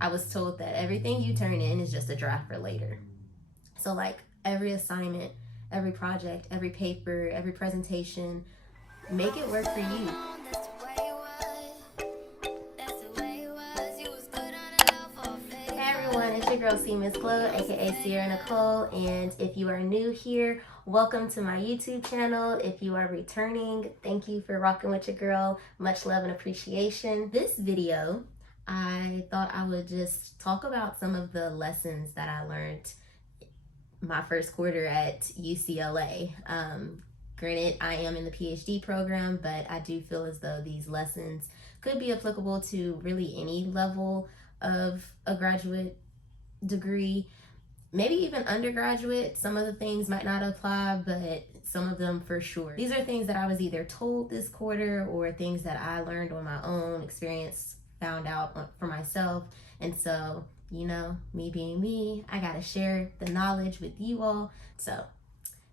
I was told that everything you turn in is just a draft for later. So like every assignment, every project, every paper, every presentation, make it work for you. Hey everyone, it's your girl C Miss Chloe, aka Sierra Nicole, and if you are new here, welcome to my YouTube channel. If you are returning, thank you for rocking with your girl. Much love and appreciation. This video, I thought I would just talk about some of the lessons that I learned my first quarter at UCLA. Granted, I am in the PhD program, but I do feel as though these lessons could be applicable to really any level of a graduate degree, maybe even undergraduate. Some of the things might not apply, but some of them for sure. These are things that I was either told this quarter or things that I learned on my own experience, found out for myself. And so, you know, me being me, I gotta share the knowledge with you all. So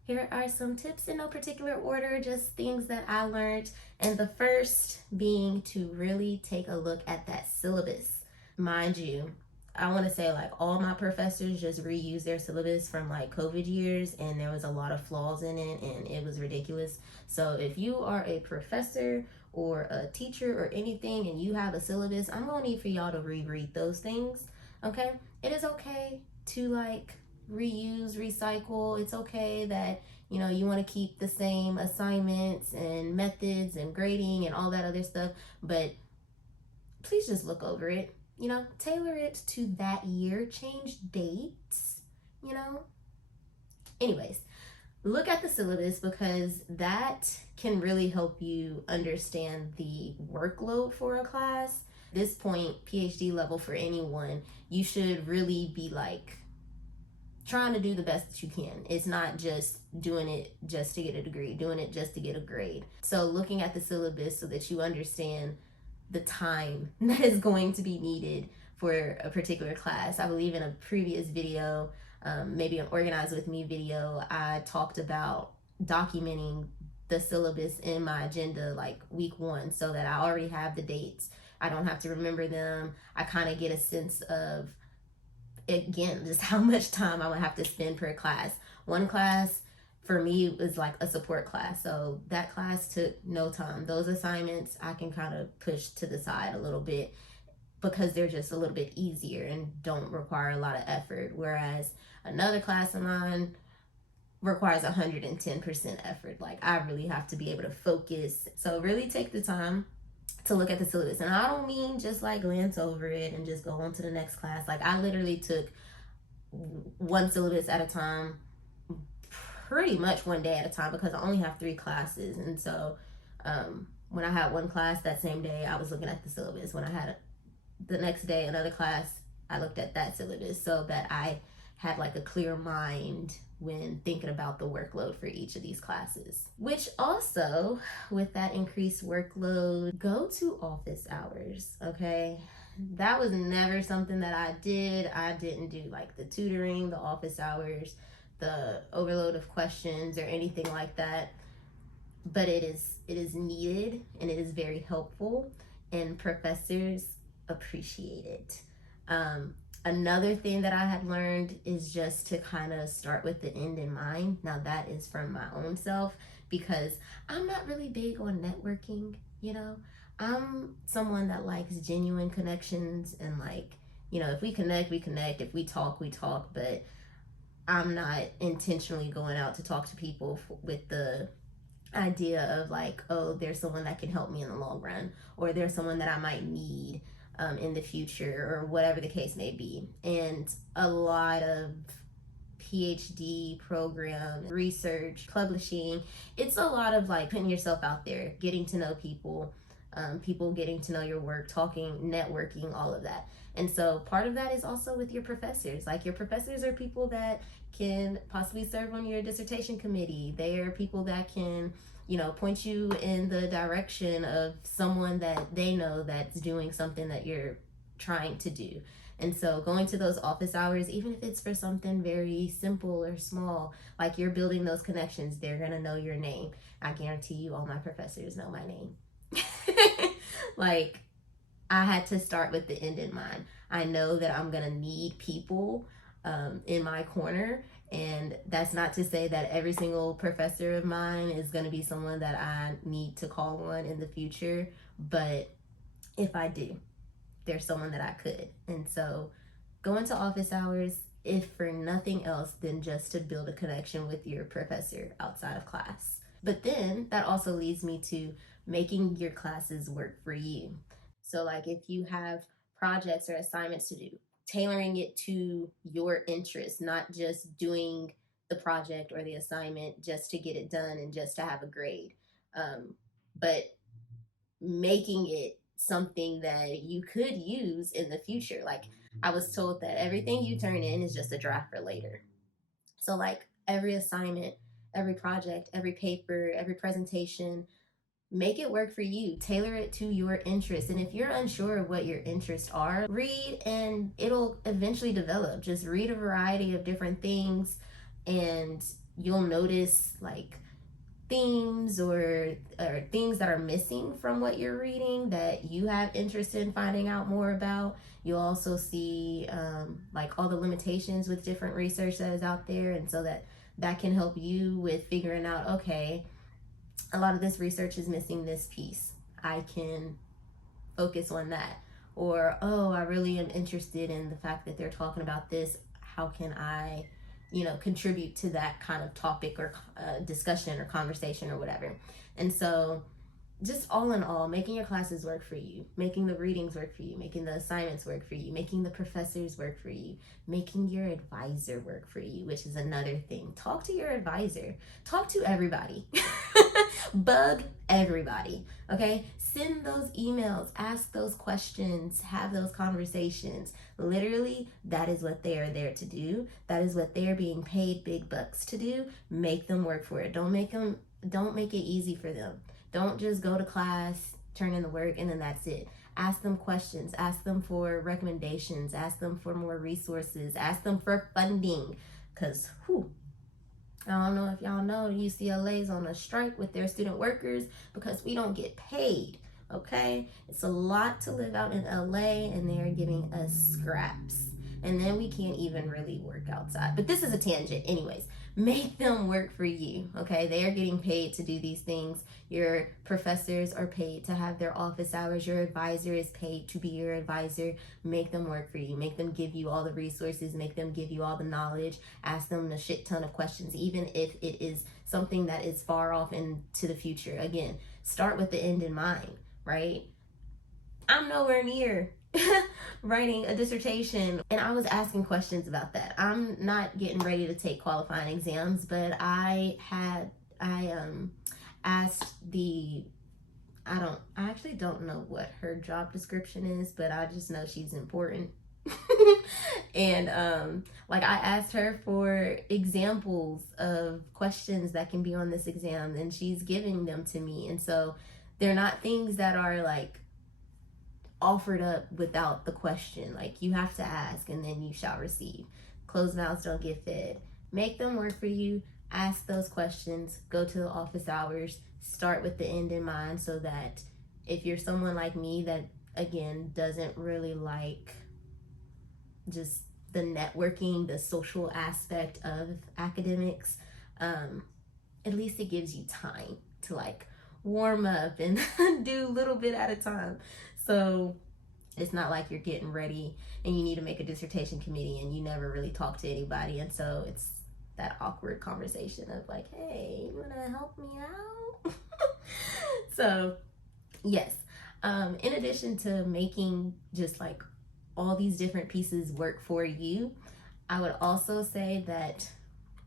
here are some tips in no particular order, just things that I learned. And the first being to really take a look at that syllabus. Mind you, I want to say like all my professors just reused their syllabus from like COVID years, and there was a lot of flaws in it and it was ridiculous. So if you are a professor or a teacher or anything and you have a syllabus, I'm going to need for y'all to reread those things. Okay? It is okay to like reuse, recycle. It's okay that, you know, you want to keep the same assignments and methods and grading and all that other stuff, but please just look over it. You know, tailor it to that year, change dates, you know. Anyways, look at the syllabus because that can really help you understand the workload for a class. At this point, PhD level for anyone, you should really be like trying to do the best that you can. It's not just doing it just to get a degree, doing it just to get a grade. So looking at the syllabus so that you understand the time that is going to be needed for a particular class. I believe in a previous video, maybe an Organize With Me video, I talked about documenting the syllabus in my agenda like week 1 so that I already have the dates. I don't have to remember them. I kind of get a sense of, again, just how much time I would have to spend per class. One class for me was like a support class, so that class took no time. Those assignments I can kind of push to the side a little bit because they're just a little bit easier and don't require a lot of effort, whereas another class of mine requires 110% effort. Like I really have to be able to focus. So really take the time to look at the syllabus, and I don't mean just like glance over it and just go on to the next class. Like I literally took one syllabus at a time, pretty much one day at a time, because I only have 3 classes. And so when I had one class that same day, I was looking at the syllabus. When I had the next day another class, I looked at that syllabus so that I had like a clear mind when thinking about the workload for each of these classes. Which also, with that increased workload, go to office hours, okay? That was never something that I did. I didn't do like the tutoring, the office hours, the overload of questions or anything like that, but it is needed and it is very helpful, and professors appreciate it. Another thing that I had learned is just to kind of start with the end in mind. Now that is from my own self because I'm not really big on networking, you know. I'm someone that likes genuine connections, and like, you know, if we connect, we connect. If we talk, we talk, but I'm not intentionally going out to talk to people with the idea of like, oh, there's someone that can help me in the long run, or there's someone that I might need in the future, or whatever the case may be. And a lot of PhD program, research, publishing, it's a lot of like putting yourself out there, getting to know people, people getting to know your work, talking, networking, all of that. And so part of that is also with your professors. Like your professors are people that can possibly serve on your dissertation committee. They are people that can, you know, point you in the direction of someone that they know that's doing something that you're trying to do. And so going to those office hours, even if it's for something very simple or small, like you're building those connections, they're gonna know your name. I guarantee you all my professors know my name. Like I had to start with the end in mind. I know that I'm gonna need people in my corner. And that's not to say that every single professor of mine is going to be someone that I need to call on in the future. But if I do, there's someone that I could. And so go into office hours, if for nothing else than just to build a connection with your professor outside of class. But then that also leads me to making your classes work for you. So, like, if you have projects or assignments to do, tailoring it to your interests, not just doing the project or the assignment just to get it done and just to have a grade, but making it something that you could use in the future. Like, I was told that everything you turn in is just a draft for later. So, like, every assignment, every project, every paper, every presentation, make it work for you. Tailor it to your interests. And if you're unsure of what your interests are, read and it'll eventually develop. Just read a variety of different things and you'll notice like themes or things that are missing from what you're reading that you have interest in finding out more about. You'll also see like all the limitations with different research that is out there, and so that can help you with figuring out, okay, a lot of this research is missing this piece. I can focus on that. Or, oh, I really am interested in the fact that they're talking about this. How can I, contribute to that kind of topic or discussion or conversation or whatever? And so, just all in all, making your classes work for you, making the readings work for you, making the assignments work for you, making the professors work for you, making your advisor work for you, which is another thing. Talk to your advisor. Talk to everybody. Bug everybody, okay? Send those emails, ask those questions, have those conversations. Literally, that is what they are there to do. That is what they're being paid big bucks to do. Make them work for it. Don't make it easy for them. Don't just go to class, turn in the work, and then that's it. Ask them questions. Ask them for recommendations. Ask them for more resources. Ask them for funding. Because, I don't know if y'all know, UCLA is on a strike with their student workers because we don't get paid, okay? It's a lot to live out in LA, and they're giving us scraps. And then we can't even really work outside. But this is a tangent. Anyways, make them work for you, okay? They are getting paid to do these things. Your professors are paid to have their office hours. Your advisor is paid to be your advisor. Make them work for you. Make them give you all the resources. Make them give you all the knowledge. Ask them a shit ton of questions, even if it is something that is far off into the future. Again, start with the end in mind, right? I'm nowhere near writing a dissertation, and I was asking questions about that. I'm not getting ready to take qualifying exams, but I asked I actually don't know what her job description is, but I just know she's important. And like, I asked her for examples of questions that can be on this exam, and she's giving them to me. And so they're not things that are like offered up without the question. Like, you have to ask and then you shall receive. Closed mouths don't get fed. Make them work for you. Ask those questions. Go to the office hours. Start with the end in mind, so that if you're someone like me that, again, doesn't really like just the networking, the social aspect of academics, at least it gives you time to like warm up and do a little bit at a time. So it's not like you're getting ready and you need to make a dissertation committee and you never really talk to anybody. And so it's that awkward conversation of like, hey, you wanna help me out? So yes, in addition to making just like all these different pieces work for you, I would also say that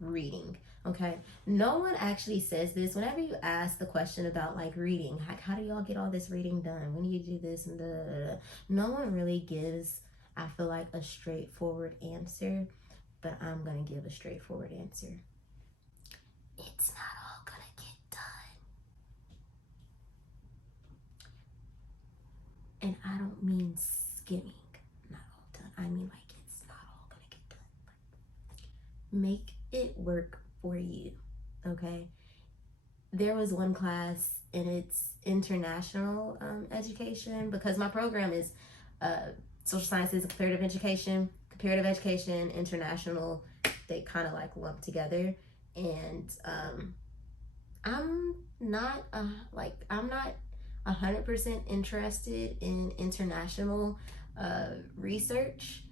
reading, okay? No one actually says this. Whenever you ask the question about like reading, like, how do y'all get all this reading done? When do you do this? And no one really gives, I feel like, a straightforward answer, but I'm gonna give a straightforward answer. It's not all gonna get done. And I don't mean skimming, not all done. I mean like it's not all gonna get done. Make it work for you, okay? There was one class, and it's international education, because my program is social sciences and comparative education, international, they kind of like lump together. And I'm not 100% interested in international research.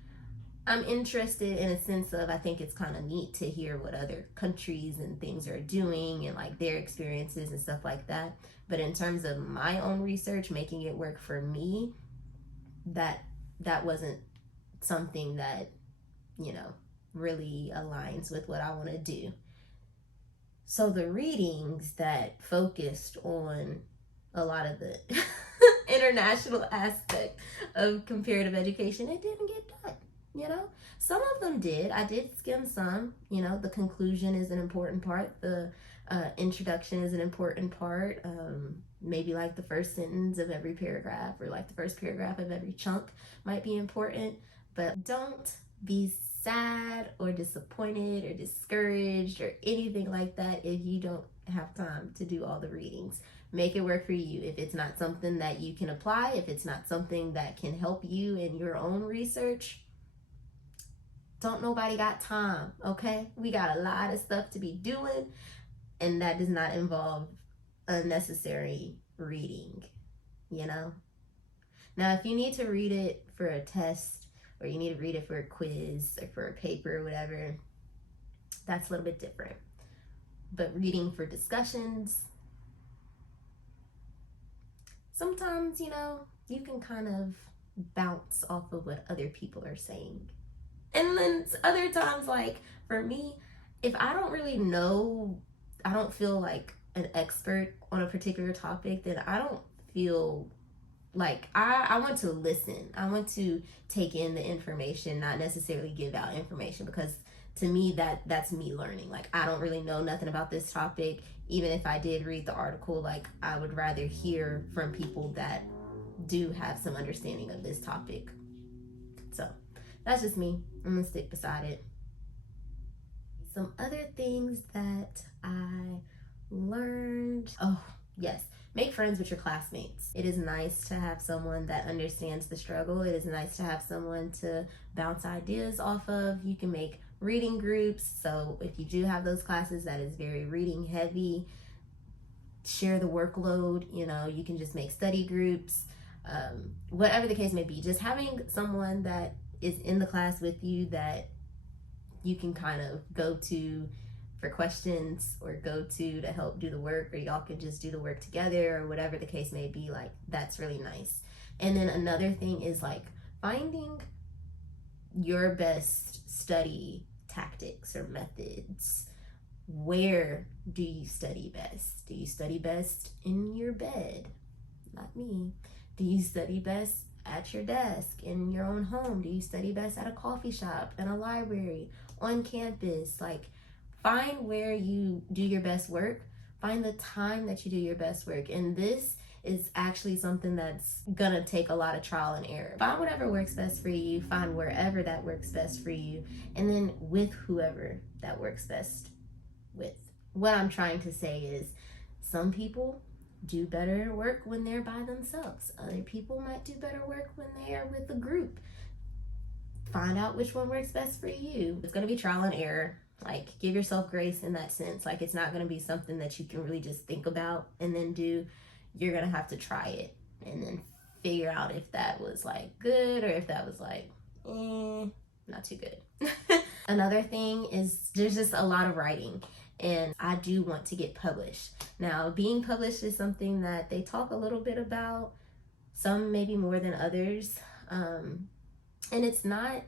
I'm interested in a sense of, I think it's kind of neat to hear what other countries and things are doing and like their experiences and stuff like that. But in terms of my own research, making it work for me, that wasn't something that, you know, really aligns with what I want to do. So the readings that focused on a lot of the international aspect of comparative education, it didn't get done. You know, some of them did. I did skim some. You know, the conclusion is an important part. The introduction is an important part. Maybe like the first sentence of every paragraph or like the first paragraph of every chunk might be important. But don't be sad or disappointed or discouraged or anything like that if you don't have time to do all the readings. Make it work for you. If it's not something that you can apply, if it's not something that can help you in your own research, don't nobody got time, okay? We got a lot of stuff to be doing, and that does not involve unnecessary reading, you know? Now, if you need to read it for a test, or you need to read it for a quiz, or for a paper, or whatever, that's a little bit different. But reading for discussions, sometimes, you know, you can kind of bounce off of what other people are saying. And then other times, like for me, if I don't really know, I don't feel like an expert on a particular topic, then I don't feel like I want to listen. I want to take in the information, not necessarily give out information, because to me that's me learning. Like I don't really know nothing about this topic. Even if I did read the article, like I would rather hear from people that do have some understanding of this topic. So that's just me. I'm gonna stick beside it. Some other things that I learned. Oh, yes. Make friends with your classmates. It is nice to have someone that understands the struggle. It is nice to have someone to bounce ideas off of. You can make reading groups. So if you do have those classes that is very reading heavy, share the workload. You know, you can just make study groups. Whatever the case may be, just having someone that is in the class with you that you can kind of go to for questions or go to help do the work, or y'all can just do the work together, or whatever the case may be, like that's really nice. And then another thing is like finding your best study tactics or methods. Where do you study best? Do you study best in your bed? Not me. Do you study best at your desk, in your own home? Do you study best at a coffee shop, in a library, on campus? Like, find where you do your best work. Find the time that you do your best work. And this is actually something that's gonna take a lot of trial and error. Find whatever works best for you. Find wherever that works best for you. And then with whoever that works best with. What I'm trying to say is, some people do better work when they're by themselves. Other people might do better work when they are with a group. Find out which one works best for you. It's gonna be trial and error. Like, give yourself grace in that sense. Like, it's not gonna be something that you can really just think about and then do. You're gonna have to try it and then figure out if that was like good, or if that was like, not too good. Another thing is there's just a lot of writing, and I do want to get published. Now, being published is something that they talk a little bit about, some maybe more than others. And it's not,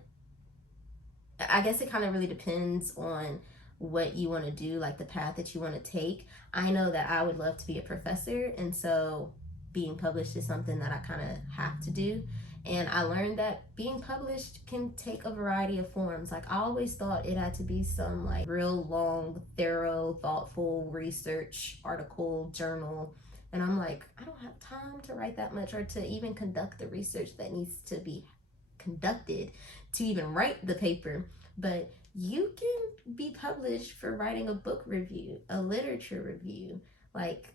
I guess it kind of really depends on what you want to do, like the path that you want to take. I know that I would love to be a professor, and so being published is something that I kind of have to do. And I learned that being published can take a variety of forms. Like, I always thought it had to be some like real long, thorough, thoughtful research article, journal. And I'm like, I don't have time to write that much, or to even conduct the research that needs to be conducted to even write the paper. But you can be published for writing a book review, a literature review. Like,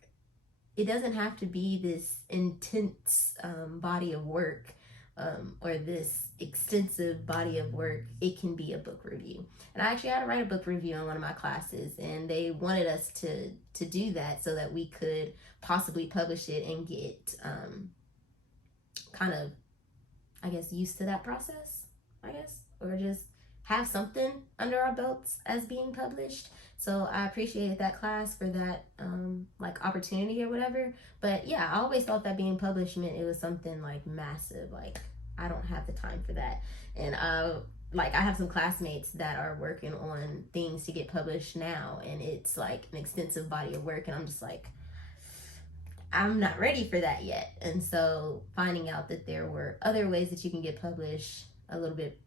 it doesn't have to be this intense body of work. or this extensive body of work, it can be a book review. And I actually had to write a book review on one of my classes, and they wanted us to do that so that we could possibly publish it and get kind of, I guess, used to that process, I guess, or just have something under our belts as being published. So I appreciated that class for that like opportunity or whatever. But yeah, I always thought that being published meant it was something like massive. Like, I don't have the time for that. And like, I have some classmates that are working on things to get published now, and it's like an extensive body of work, and I'm just like, I'm not ready for that yet. And so finding out that there were other ways that you can get published, a little bit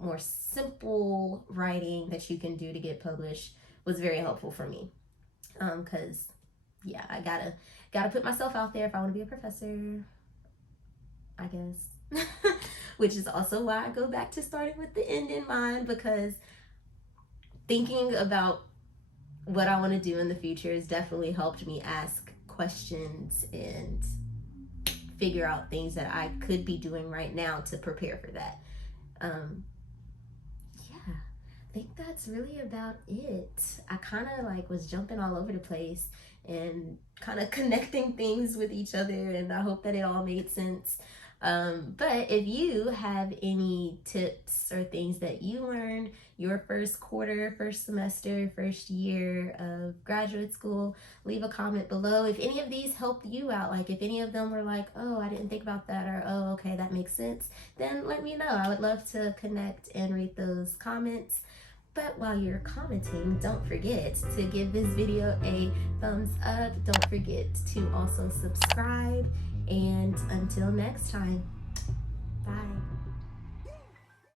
more simple writing that you can do to get published, was very helpful for me. Because yeah, I gotta put myself out there if I want to be a professor, I guess. Which is also why I go back to starting with the end in mind, because thinking about what I want to do in the future has definitely helped me ask questions and figure out things that I could be doing right now to prepare for that. Yeah, I think that's really about it. I kind of like was jumping all over the place and kind of connecting things with each other, and I hope that it all made sense. But if you have any tips or things that you learned your first quarter, first semester, first year of graduate school, leave a comment below. If any of these helped you out, like if any of them were like, oh, I didn't think about that, or oh, okay, that makes sense, then let me know. I would love to connect and read those comments. But while you're commenting, don't forget to give this video a thumbs up. Don't forget to also subscribe. And until next time, bye.